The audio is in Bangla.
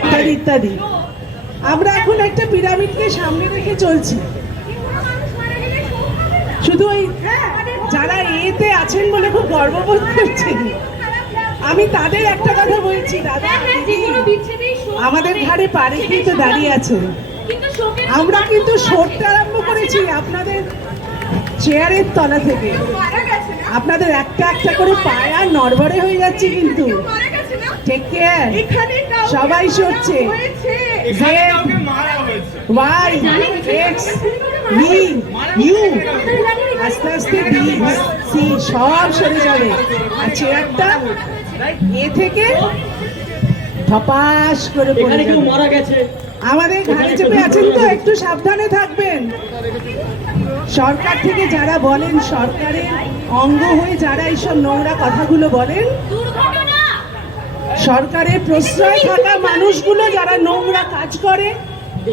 ইত্যাদি ইত্যাদি। আমরা এখন একটা পিরামিডকে সামনে রেখে চলছি। শুধু ওই যারা এতে আছেন বলে খুব গর্ববোধ করছেন আমি তাদের একটা কথা বলছি দাদা আমাদের ঘাড়ে পা রেখেই তো দাঁড়িয়ে আছে। আমরা কিন্তু সরতে আরম্ভ করেছি আপনাদের চেয়ারের তলা থেকে। আপনাদের একটা একটা করে পায়া নড়বড়ে হয়ে যাচ্ছে কিন্তু। টেক কেয়ার সবাই সরছে। ওয়াই এক্স বি ইউ আস্তে আস্তে বি সি সব সরে যাবে। আর চেয়ারটা এ থেকে ধপাস করে পড়ে মারা গেছে। আমাদের ঘাড়ে চেপে আছেন তো একটু সাবধানে থাকবেন। সরকার থেকে যারা বলেন সরকারের অঙ্গ হয়ে যারা এইসব নোংরা কথাগুলো বলেন সরকারের প্রশ্রয় থাকা মানুষগুলো যারা নোংরা কাজ করে